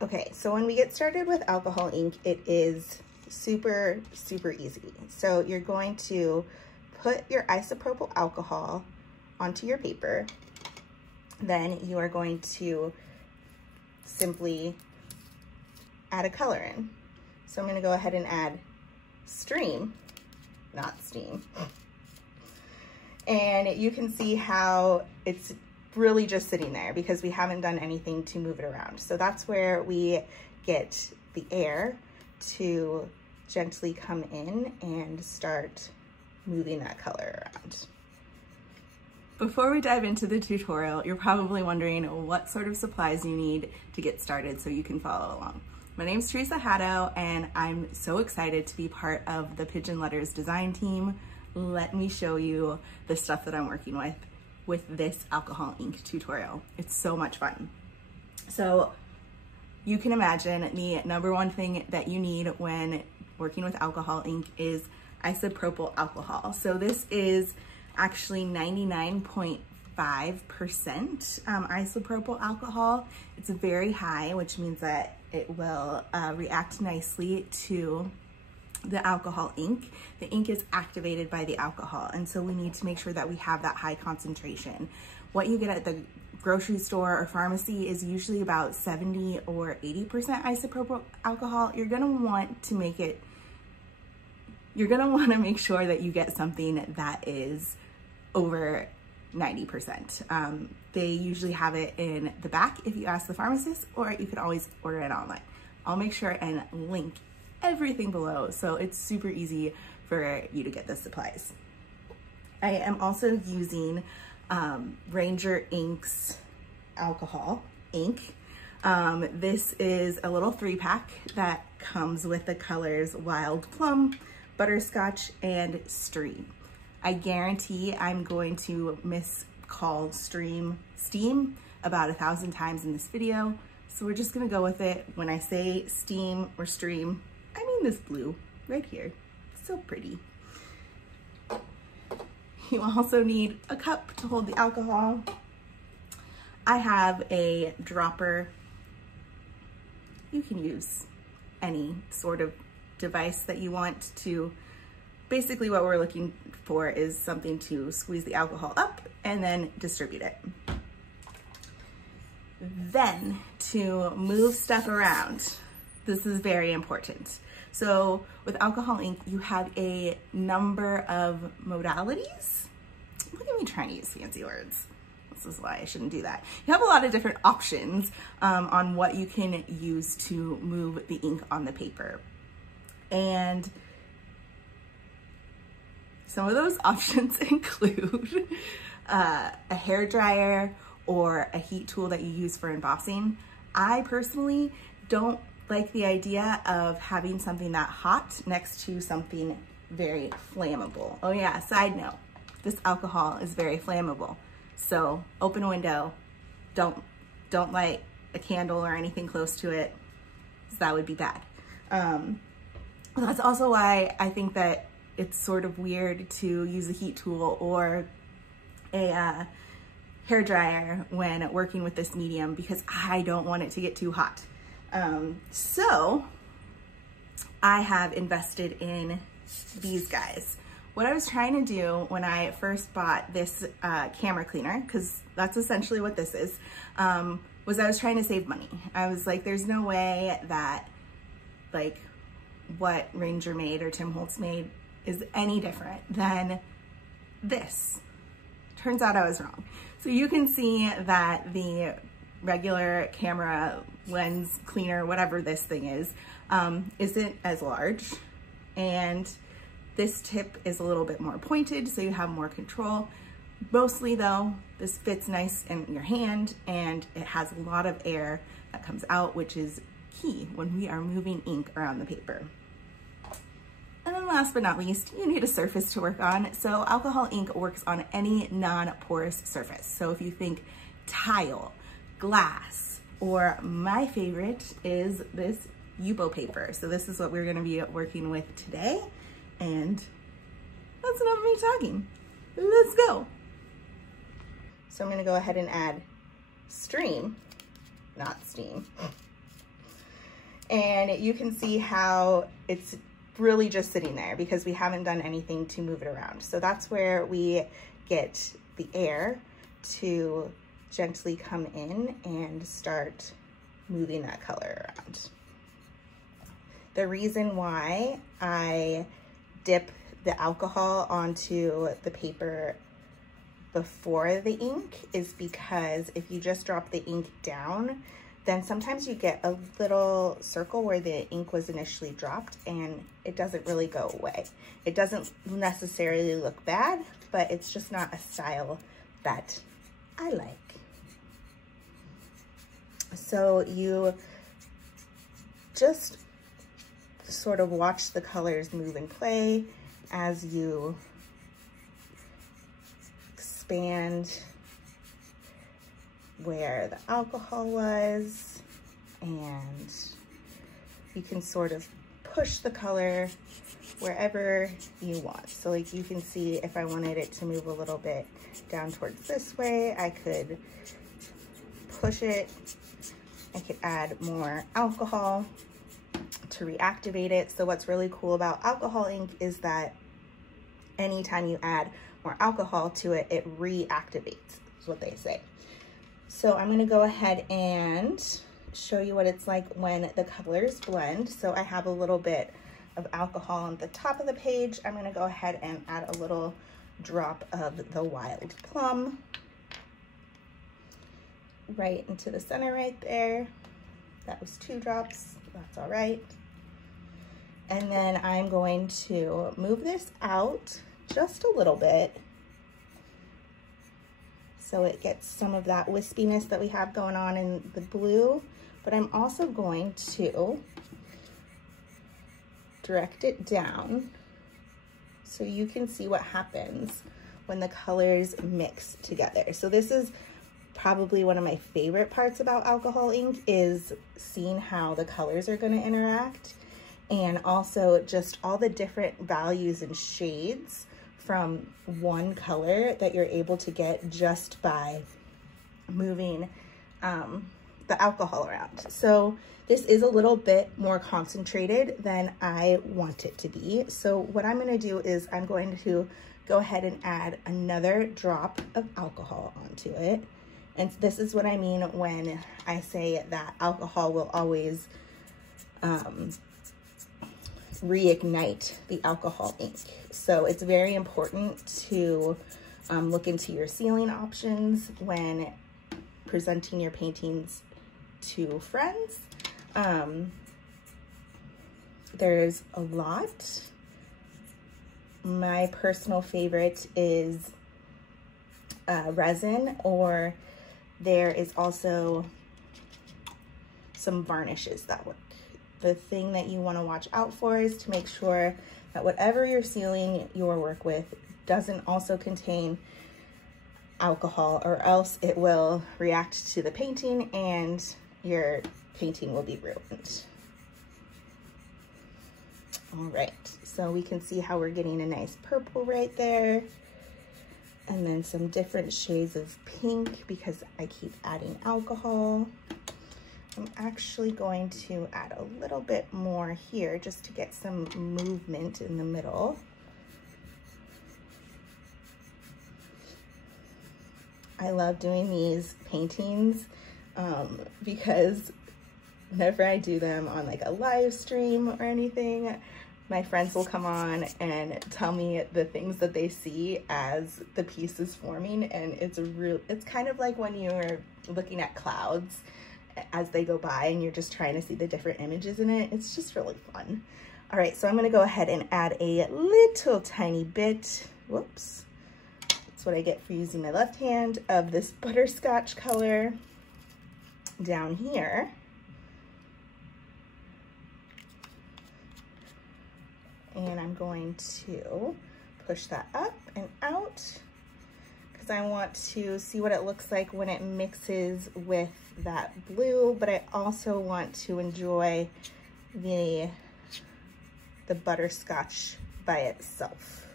Okay, so when we get started with alcohol ink, it is super, super easy. So you're going to put your isopropyl alcohol onto your paper. Then you are going to simply add a color in. So I'm gonna go ahead and add Stream, not Steam. And you can see how it's really just sitting there because we haven't done anything to move it around. So that's where we get the air to gently come in and start moving that color around. Before we dive into the tutorial, you're probably wondering what sort of supplies you need to get started so you can follow along. My name's Theresa Haddow, and I'm so excited to be part of the Pigeon Letters design team. Let me show you the stuff that I'm working with this alcohol ink tutorial. It's so much fun. So you can imagine the number one thing that you need when working with alcohol ink is isopropyl alcohol. So this is actually 99.5% isopropyl alcohol. It's very high, which means that it will react nicely to the alcohol ink. The ink is activated by the alcohol, and so we need to make sure that we have that high concentration. What you get at the grocery store or pharmacy is usually about 70 or 80% isopropyl alcohol. You're gonna want to make sure that you get something that is over 90%. They usually have it in the back if you ask the pharmacist, or you can always order it online. I'll make sure and link everything below so it's super easy for you to get the supplies. I am also using Ranger Ink's alcohol ink. This is a little 3-pack that comes with the colors Wild Plum, Butterscotch, and Stream. I guarantee I'm going to miscall Steam about 1,000 times in this video. So we're just gonna go with it. When I say Steam or Stream, I mean this blue right here. So pretty. You also need a cup to hold the alcohol. I have a dropper. You can use any sort of device that you want to. Basically what we're looking for is something to squeeze the alcohol up and then distribute it. Then to move stuff around, this is very important. So with alcohol ink, you have a number of modalities. Look at me trying to use fancy words. This is why I shouldn't do that. You have a lot of different options on what you can use to move the ink on the paper. And some of those options include a hair dryer or a heat tool that you use for embossing. I personally don't like the idea of having something that hot next to something very flammable. Oh yeah, side note, this alcohol is very flammable. So open a window, don't light a candle or anything close to it, because that would be bad. That's also why I think that it's sort of weird to use a heat tool or a hair dryer when working with this medium, because I don't want it to get too hot. So I have invested in these guys. What I was trying to do when I first bought this camera cleaner, because that's essentially what this is, was I was trying to save money. I was like, there's no way that like what Ranger made or Tim Holtz made is any different than this. Turns out I was wrong. So you can see that the regular camera lens cleaner, whatever this thing is, isn't as large, and this tip is a little bit more pointed so you have more control. Mostly though, this fits nice in your hand and it has a lot of air that comes out, which is key when we are moving ink around the paper. And then last but not least, you need a surface to work on. So alcohol ink works on any non-porous surface. So if you think tile, glass, or my favorite is this Yupo paper. So this is what we're gonna be working with today. And that's enough of me talking. Let's go. So I'm gonna go ahead and add Stream, not Steam. And you can see how it's really just sitting there because we haven't done anything to move it around. So that's where we get the air to gently come in and start moving that color around. The reason why I dip the alcohol onto the paper before the ink is because if you just drop the ink down, then sometimes you get a little circle where the ink was initially dropped and it doesn't really go away. It doesn't necessarily look bad, but it's just not a style that I like. So you just sort of watch the colors move and play as you expand where the alcohol was, and you can sort of push the color wherever you want. So like you can see if I wanted it to move a little bit down towards this way, I could push it. I could add more alcohol to reactivate it. So what's really cool about alcohol ink is that anytime you add more alcohol to it, it reactivates, is what they say. So I'm gonna go ahead and show you what it's like when the colors blend. So I have a little bit of alcohol on the top of the page. I'm gonna go ahead and add a little drop of the wild plum right into the center right there. That was 2 drops, that's all right. And then I'm going to move this out just a little bit so it gets some of that wispiness that we have going on in the blue, but I'm also going to direct it down so you can see what happens when the colors mix together. So this is probably one of my favorite parts about alcohol ink, is seeing how the colors are going to interact, and also just all the different values and shades from one color that you're able to get just by moving the alcohol around. So this is a little bit more concentrated than I want it to be. So what I'm going to do is I'm going to go ahead and add another drop of alcohol onto it. And this is what I mean when I say that alcohol will always reignite the alcohol ink. So it's very important to look into your sealing options when presenting your paintings to friends. There's a lot. My personal favorite is resin, or there is also some varnishes that work. The thing that you want to watch out for is to make sure that whatever you're sealing your work with doesn't also contain alcohol, or else it will react to the painting and your painting will be ruined. All right, so we can see how we're getting a nice purple right there, and then some different shades of pink because I keep adding alcohol. I'm actually going to add a little bit more here just to get some movement in the middle. I love doing these paintings because whenever I do them on like a live stream or anything, my friends will come on and tell me the things that they see as the piece is forming, and it's kind of like when you're looking at clouds as they go by and you're just trying to see the different images in it. It's just really fun. All right, so I'm gonna go ahead and add a little tiny bit, whoops, that's what I get for using my left hand, of this butterscotch color down here. And I'm going to push that up and out because I want to see what it looks like when it mixes with that blue, but I also want to enjoy the butterscotch by itself.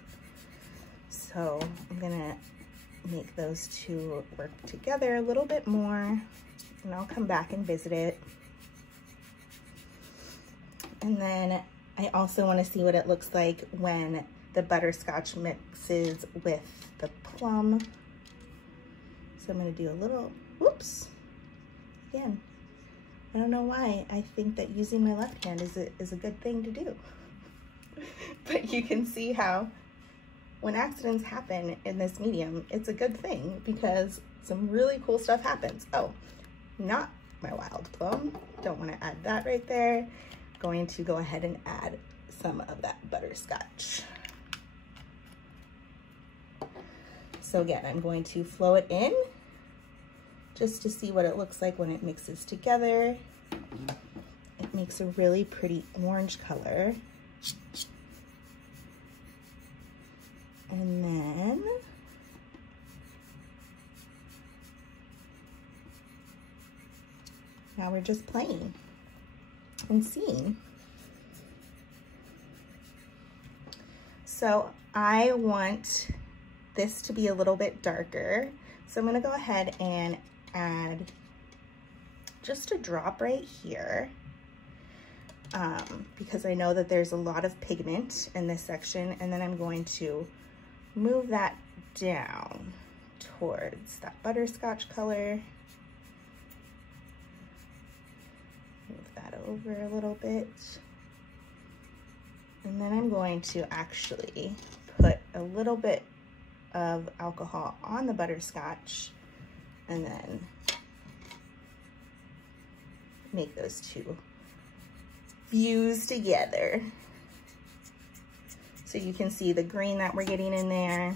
So I'm gonna make those two work together a little bit more, and I'll come back and visit it. And then I also want to see what it looks like when the butterscotch mixes with the plum. So I'm going to do a little, whoops, again, I don't know why I think that using my left hand is a good thing to do. But you can see how when accidents happen in this medium, it's a good thing because some really cool stuff happens. Oh, not my wild plum. Don't want to add that right there. Going to go ahead and add some of that butterscotch. So again, I'm going to flow it in just to see what it looks like when it mixes together. It makes a really pretty orange color. And then now we're just playing and seeing. So I want this to be a little bit darker. So I'm gonna go ahead and add just a drop right here because I know that there's a lot of pigment in this section, and then I'm going to move that down towards that butterscotch color. Move that over a little bit. And then I'm going to actually put a little bit of alcohol on the butterscotch and then make those two fuse together. So you can see the green that we're getting in there.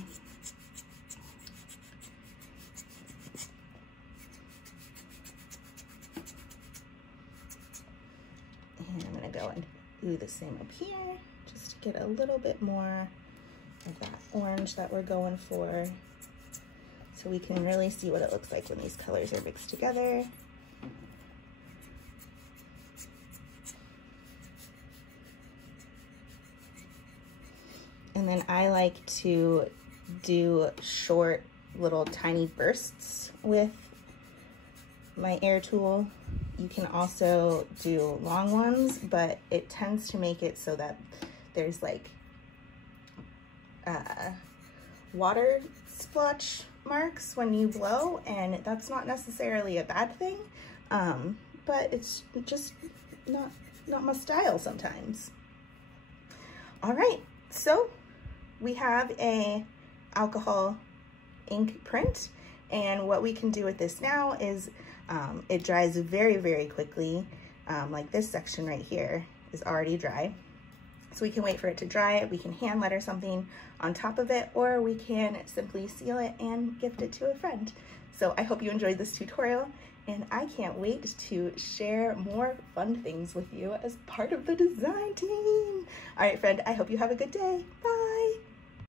And I'm gonna go and do the same up here, just to get a little bit more of that orange that we're going for, so we can really see what it looks like when these colors are mixed together. And then I like to do short little tiny bursts with my air tool. You can also do long ones, but it tends to make it so that there's like water splotch marks when you blow, and that's not necessarily a bad thing, but it's just not my style sometimes. All right, so we have a alcohol ink print, and what we can do with this now is it dries very, very quickly. Like this section right here is already dry. So we can wait for it to dry. We can hand letter something on top of it, or we can simply seal it and gift it to a friend. So I hope you enjoyed this tutorial, and I can't wait to share more fun things with you as part of the design team. All right, friend, I hope you have a good day. Bye.